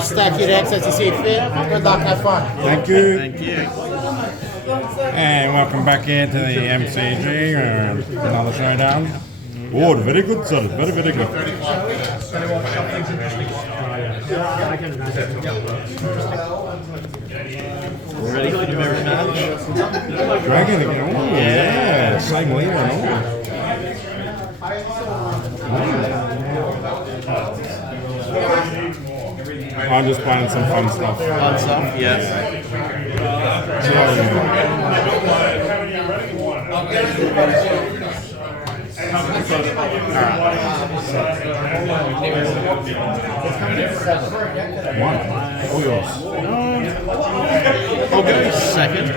Stack your decks as you see fit. Good luck, have fun. Thank you. Thank you. And welcome back here to the MCG, another showdown. Oh, very good, sir. Very, very good. Ready for the very match? Dragon again. Oh, yeah. Same leader and all. I'm just playing some fun stuff. Fun stuff, yes. One. All yours. I'll go second.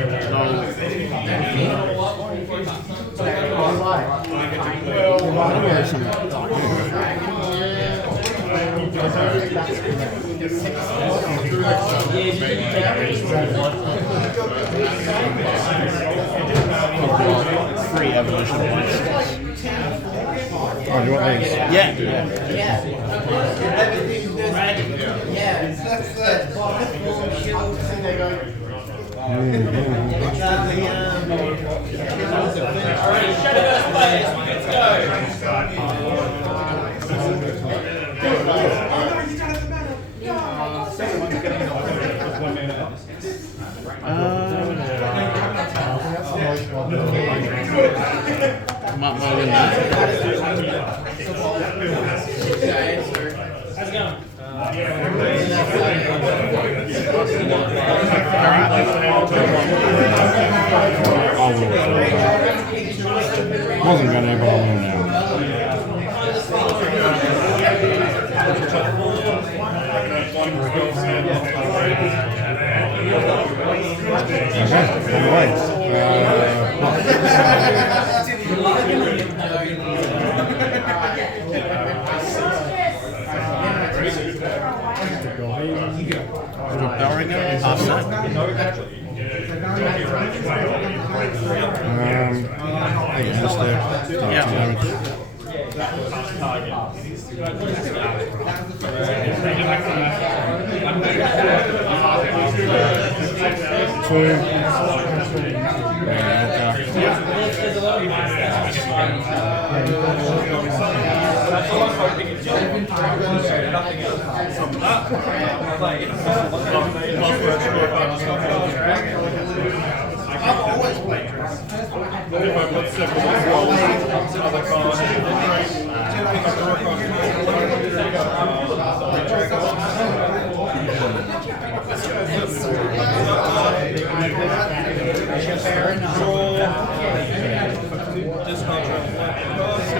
Free evolution points. Oh, do you want these? Yeah. Alright, Shadowverse players, let's go. How's it going? Wasn't going to, but I will now.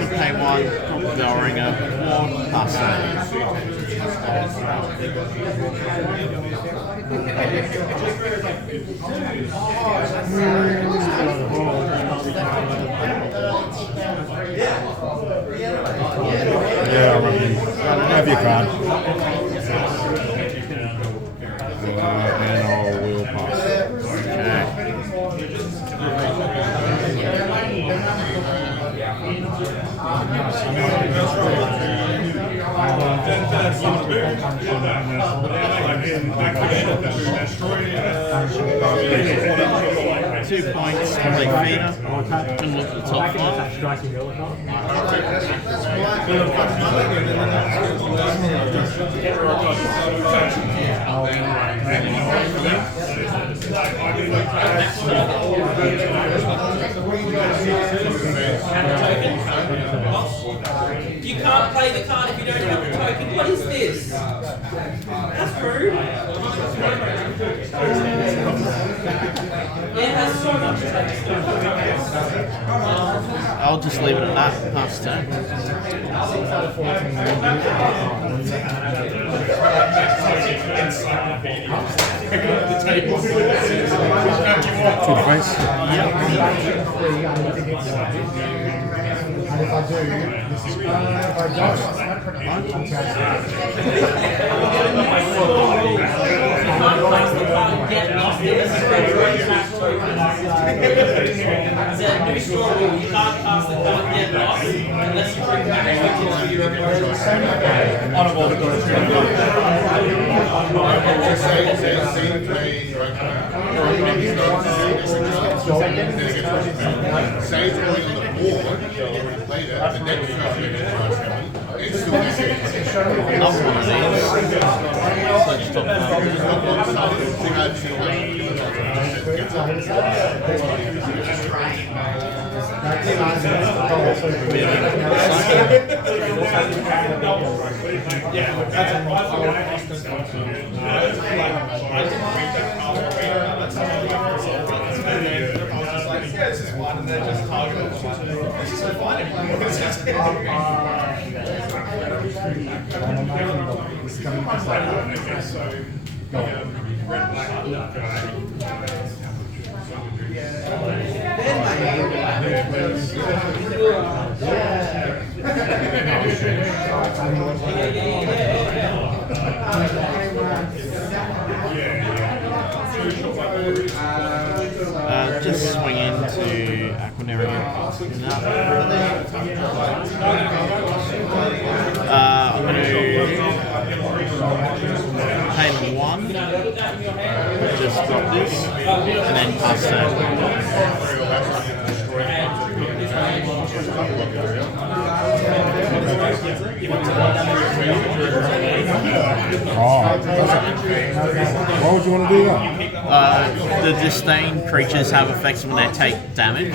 Pay one, lowering up, pass Yeah, have your card. And I will pass. Okay. 2 points, complete feeder, and look at the top one. You can't play the card if you don't have the token. What is this? That's rude. It has so much text. I'll just leave it at that, pass turn. To the face. And if I do, this is if I don't, new store rule, you can't cast the card and get lost unless you bring back tokens for your opponent. Sage going on the board, played it, the next turn it's still there. Another one of these. So just swing into Aquanarium. I'm going to pay them 1, just drop this, and then pass that. Oh. Why would you want to do that? The Disdain creatures have effects when they take damage.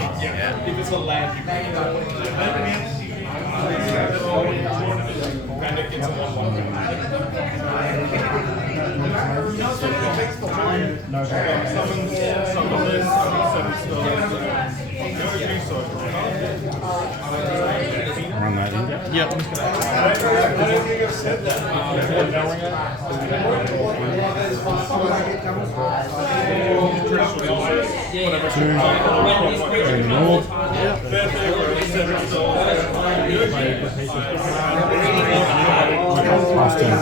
Run that in. Yep. Last turn.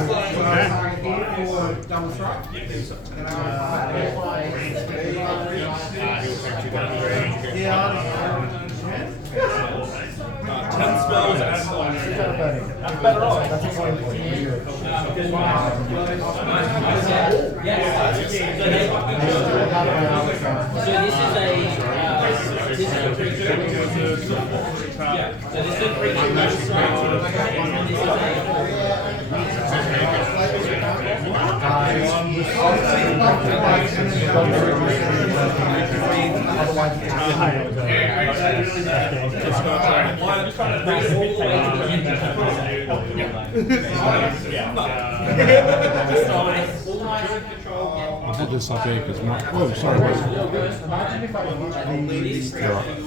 I put this up here because my... Oh, sorry.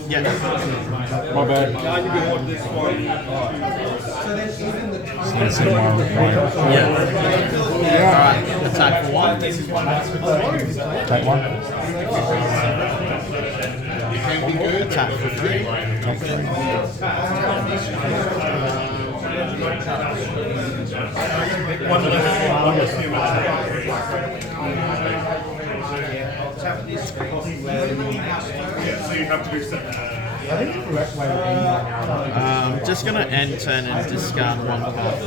Yeah. My bad. Yeah. Alright, attack for 1. Take 1. Attack for 3. Just gonna end turn and discard 1 card.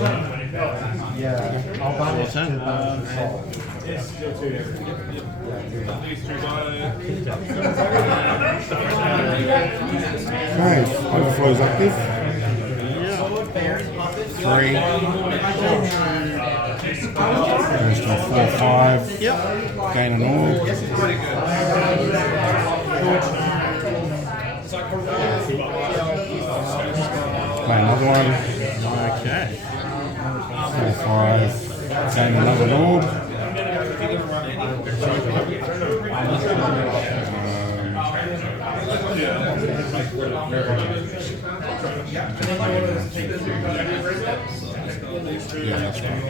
Your turn. Okay, overflow's active. 3. Goes to a 4/5. Yep. Gain an orb. Play another one. Okay. 4/5. Gain another orb. Yeah, that's right.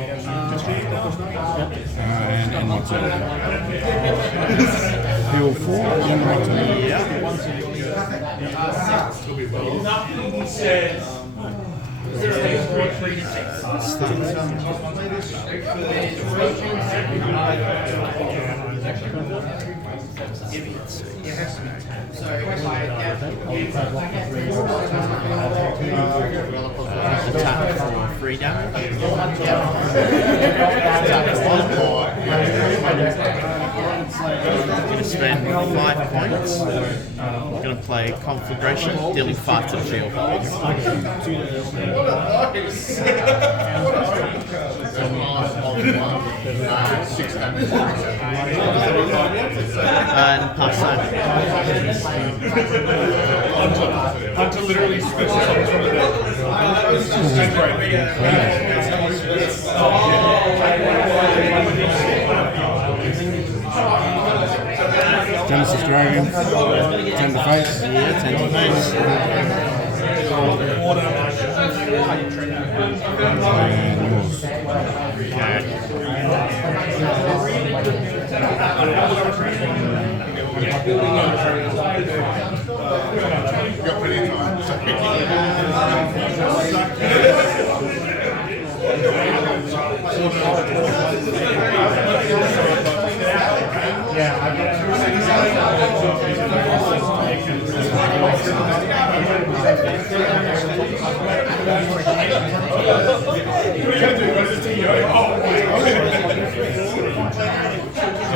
And end my turn. Heal 4, end my turn. Attack for 3 damage. Attack for 1. going to spend 5 points. I'm going to play Conflagration, dealing 5 to the field. And pass that. Hunter literally spits us on from the dead. Genesis Dragon. 10 to face. Yeah, 10 to face. And yours. Got plenty of time.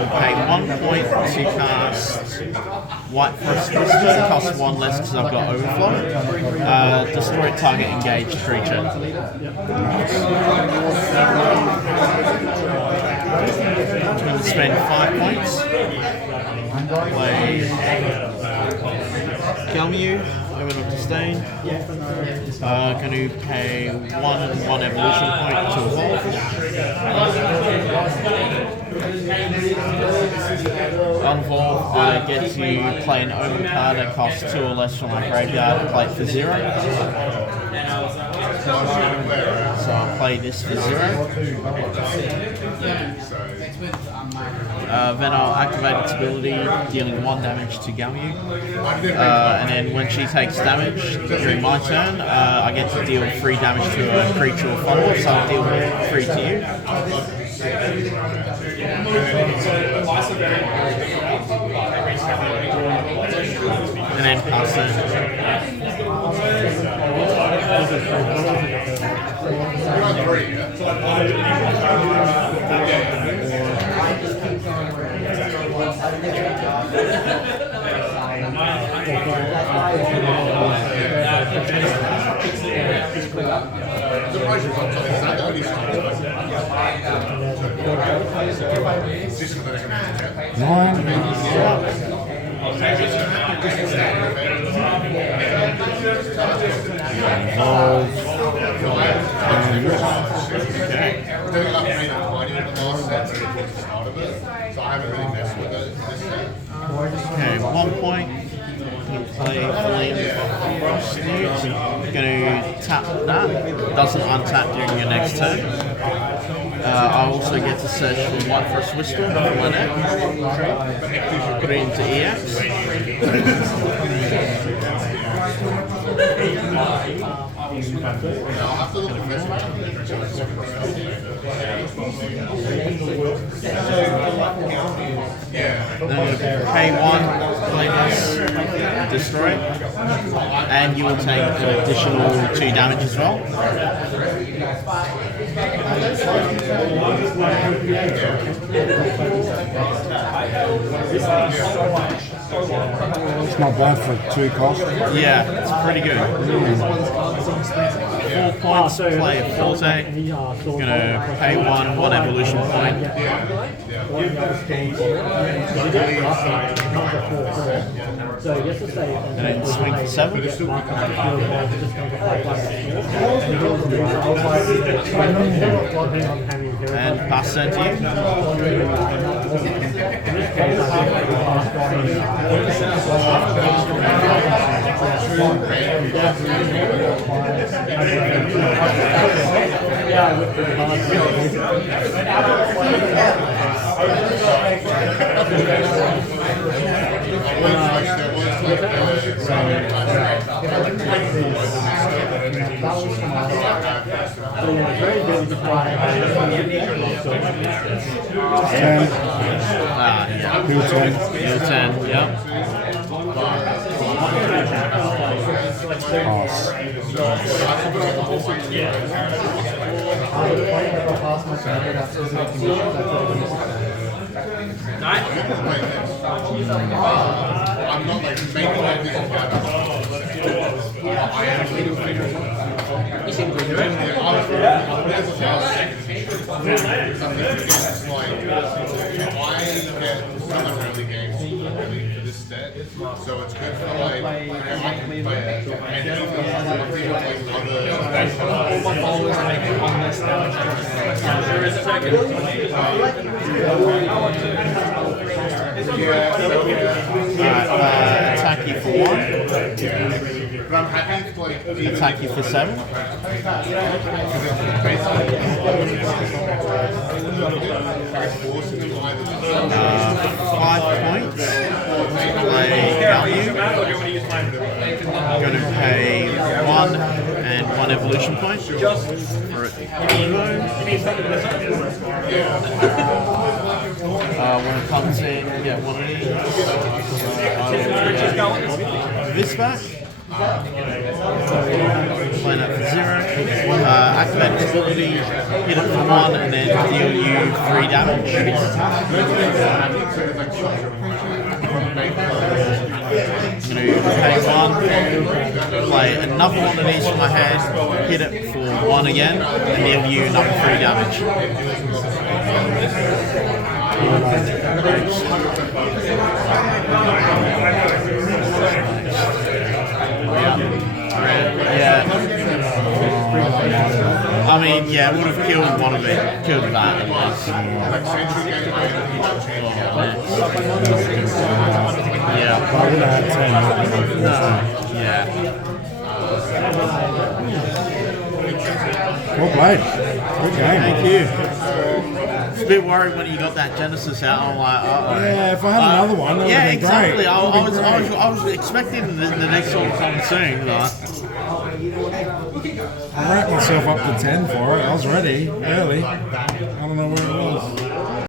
Okay, 1 point to cast White Forest Whisper. It costs 1 less because I've got Overflow. Destroy target engaged creature. I'm going to spend 5 points. Play Galmu, Omen of Disdain. Going to pay 1 and 1 evolution point to evolve. On evolve, I get to play an Omen card that costs 2 or less from my graveyard, play it for 0. So I'll play this for 0. Then I'll activate its ability, dealing 1 damage to Galmu. And then when she takes damage during my turn, I get to deal 3 damage to a creature or follower, so I'll deal 3 to you. And then pass it. Okay, 1 point. Going to play Flame Prostitute. Going to tap that. Doesn't untap during your next turn. I also get to search for White Forest Whisper for my deck. Put it into EX. Pay 1, play this, destroy it, and you will take an additional 2 damage as well. It's not bad for 2 cost. Yeah, it's pretty good. 4 points, play a Forte. Gonna pay 1 evolution point. And then swing for 7. And pass that to you. Heal 10. Heal 10, yep. Pass. I'm not like making that decision. I actually do figure it out. You seem good. There's something against like I get some early games really for this set, so it's good for like I can play it and Attack you for 1. but I'm happy to like Attack you for 7. 5 points. Play value. Going to pay 1 and 1 evolution point for Evo. When it comes in, you get 1 of these. This back. Play that for 0. Activate this ability, hit it for 1, and then deal you 3 damage. I'm going to pay 1, play another one of these from my hand, hit it for 1 again, and deal you another 3 damage. Yeah. I mean, yeah, it would have killed one of it. Killed that. Yeah. Yeah. Well played. Good game. Thank you. I was a bit worried when you got that Genesis out. I'm like, Yeah, if I had another one, that would yeah, have been exactly. great. I was expecting the next one to come soon. Like, I racked myself up to 10 for it. I was ready early. I don't know where it was.